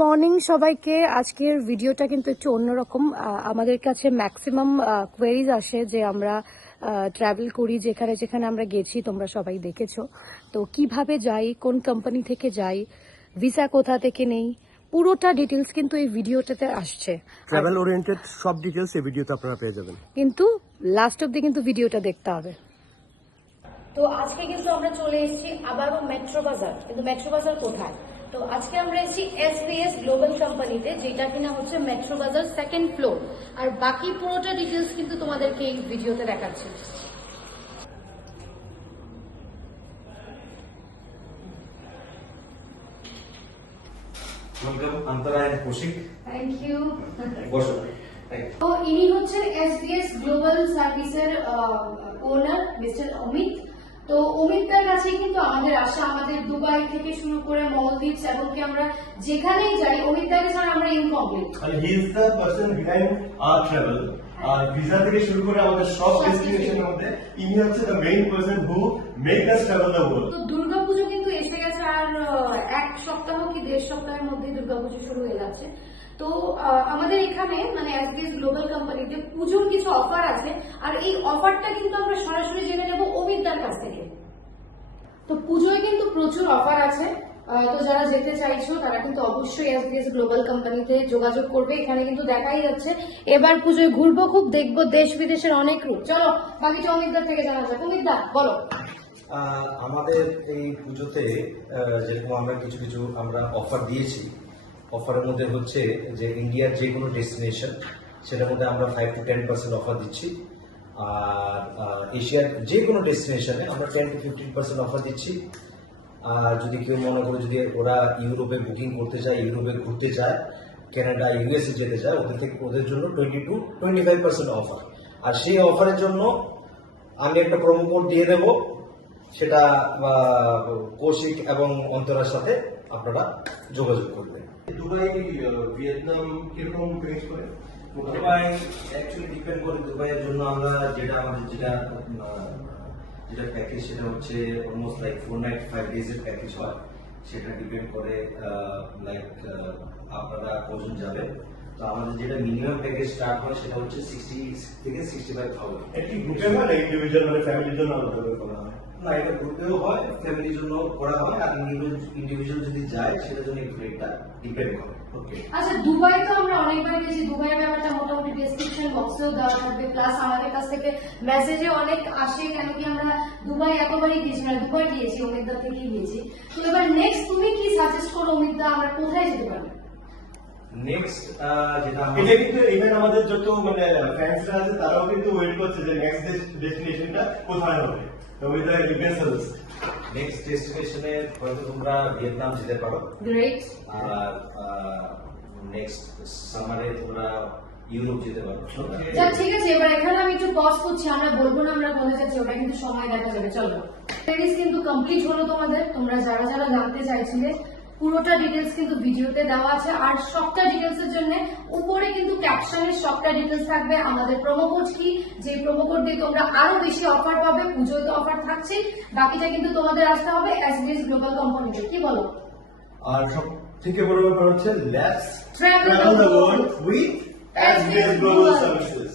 Morning সবাইকে। আজকের ভিডিওটা কিন্তু একটু অন্যরকম। আমাদের কাছে ম্যাক্সিমাম কোয়েরিজ আসে যে আমরা ট্রাভেল করি, যেখানে যেখানে আমরা গেছি তোমরা সবাই দেখেছো, তো কিভাবে যাই, কোন কোম্পানি থেকে যাই, ভিসা কোথা থেকে নেই, পুরোটা ডিটেলস কিন্তু এই ভিডিওটাতে আসছে। ট্রাভেল ওরিয়েন্টেড সব ডিটেলস এই ভিডিওতে আপনারা পেয়ে যাবেন, কিন্তু লাস্ট অব্দি কিন্তু ভিডিওটা দেখতে হবে। তো আজকে কিন্তু আমরা চলে এসেছি আবারও মেট্রো বাজার। কিন্তু মেট্রো বাজার কোথায়? তো আজকে আমরা এসেছি এসভিএস গ্লোবাল কোম্পানিতে, যেটা কিনা হচ্ছে মেট্রো বাজার সেকেন্ড ফ্লোর। আর বাকি পুরোটা ডিটেলস কিন্তু তোমাদেরকে এই ভিডিওতে দেখাচ্ছি। Welcome Antara and Koushik. Thank you. বসো। তো ইনি হচ্ছেন এসভিএস গ্লোবাল সার্ভিসের ওনার মিস্টার অমিত। তো অমিতদার কাছে কিন্তু আমাদের আসা, আমাদের দুবাই থেকে শুরু করে মলদ্বীপ এবং কি আমরা যেখানেই যাই অমিতদাকে ছাড়া আমরা incomplete. and he is the person behind our travel. আর ভিসা থেকে শুরু করে আমাদের সব ডেস্টিনেশনের মধ্যে ইনি হচ্ছে the main person who make us travel the world. তো দুর্গাপুজো কিন্তু এসে গেছে, আর এক সপ্তাহ কি দেড় সপ্তাহের মধ্যে দুর্গাপুজো শুরু হয়ে যাচ্ছে। তো আমাদের এখানে মানে এসবিএস গ্লোবাল কোম্পানিতে পুজোর কিছু অফার আছে, আর এই অফারটা কিন্তু আমরা সরাসরি জেনে নেব অমিতদার কাছ থেকে। তো পুজোয় কিন্তু প্রচুর অফার আছে। তো যারা যেতে চাইছো তারা কিন্তু অবশ্যই এসবিএস গ্লোবাল কোম্পানিতে যোগাযোগ করবে। এখানে কিন্তু দেখাই যাচ্ছে এবার পুজোয় ঘুরবো খুব, দেখবো দেশ বিদেশের অনেক রূপ। চলো বাকিটা অমিতদার থেকে জানা যাক। অমিতদা বলো। আমাদের এই পুজোতে যেরকম আমরা কিছু কিছু আমরা অফার দিয়েছি। অফারের মধ্যে হচ্ছে যে ইন্ডিয়ার যে কোনো ডেস্টিনেশন সেটার মধ্যে আমরা 5 to 10% অফার দিচ্ছি। আর এশিয়ার যে কোনো ডেস্টিনেশনে আমরা 10 to 15% অফার দিচ্ছি। আর যদি কেউ মনে করে যদি ওরা ইউরোপে বুকিং করতে চায়, ইউরোপে ঘুরতে চায়, কানাডা ইউএসএ যেতে চায়, ওদের জন্য 20 to 25% অফার। আর সেই অফারের জন্য আমি একটা প্রোমো কোড দিয়ে দেবো, সেটা কৌশিক এবং অন্তরার সাথে আপনারা যোগাযোগ করবেন। দুবাই ভিয়েতনাম কিরকম প্রেস করে? দুবাই অ্যাকচুয়ালি ডিপেন্ড করে। দুবাইয়ের জন্য আমরা আমাদের যেটা প্যাকেজ সেটা হচ্ছে অলমোস্ট লাইক 4 night 5 days এর প্যাকেজ হয়। সেটা ডিপেন্ড করে লাইক আপনারা কজন যাবেন। তো আমাদের যেটা মিনিমাম প্যাকেজ স্টার্ট হয় সেটা হচ্ছে 60 থেকে 65,000। একটি গ্রুপে হয় না ইন্ডিভিজুয়াল মানে ফ্যামিলির জন্য আলাদা করে করা হয়? না, এটা গ্রুপেও হয়, ফ্যামিলির জন্য করা হয়, আর ইন্ডিভিজুয়াল যদি যায় সেটার জন্য একটু রেটটা ডিপেন্ড করে। ওকে। আচ্ছা, দুবাই তো আমরা অনেকবার গেছি, দুবাইয়ের ব্যাপারটা মোটামুটি ডেসক্রিপশন বক্সেও দেওয়া থাকবে, প্লাস আমাদের কাছ থেকে মেসেজে অনেক আসে, কেন কি আমরা দুবাই একেবারেই গেছি না, দুবাই গিয়েছি অমিতদার থেকেই গিয়েছি। তো এবার নেক্সট তুমি কি সাজেস্ট করো অমিতদা, আমরা কোথায় যেতে পারি? নেক্সট যেটা এটা কিন্তু ইভেন আমাদের যত মানে ফ্যান্সরা আছে তারাও কিন্তু ওয়েট করছে যে নেক্সট ডেস্টিনেশনটা কোথায় হবে। তো with the event service next ডেস্টিনেশনে হয়তো তোমরা ভিয়েতনাম যেতে পারো। গ্রেট। আর নেক্সট সামারে তোমরা ইউরোপ যেতে পারো। আচ্ছা ঠিক আছে, এবার এখানে আমি একটু পজ করছি, আমরা বলবো না আমরা কোথায় যাচ্ছি, ওটা কিন্তু সময় দেখা যাবে। চলো, সিরিজ কিন্তু কমপ্লিট হলো তোমাদের। তোমরা যারা যারা জানতে চাইছিলে পুরোটা ডিটেলস কিন্তু ভিডিওতে দেওয়া আছে, আর সবটা ডিটেলস এর জন্য উপরে কিন্তু ক্যাপশনে সবটা ডিটেলস থাকবে। আমাদের প্রোমো কোড কি, যে প্রোমো কোড দিয়ে তোমরা আরো বেশি অফার পাবে, পুজোয় তো অফার থাকছে, বাকিটা কিন্তু তোমাদের আসতে হবে এসবিএস গ্লোবাল কোম্পানিতে। কি বলো? আর সব থেকে বড় ব্যাপার হচ্ছে let's Travel travel the the world world with SBS SBS global services.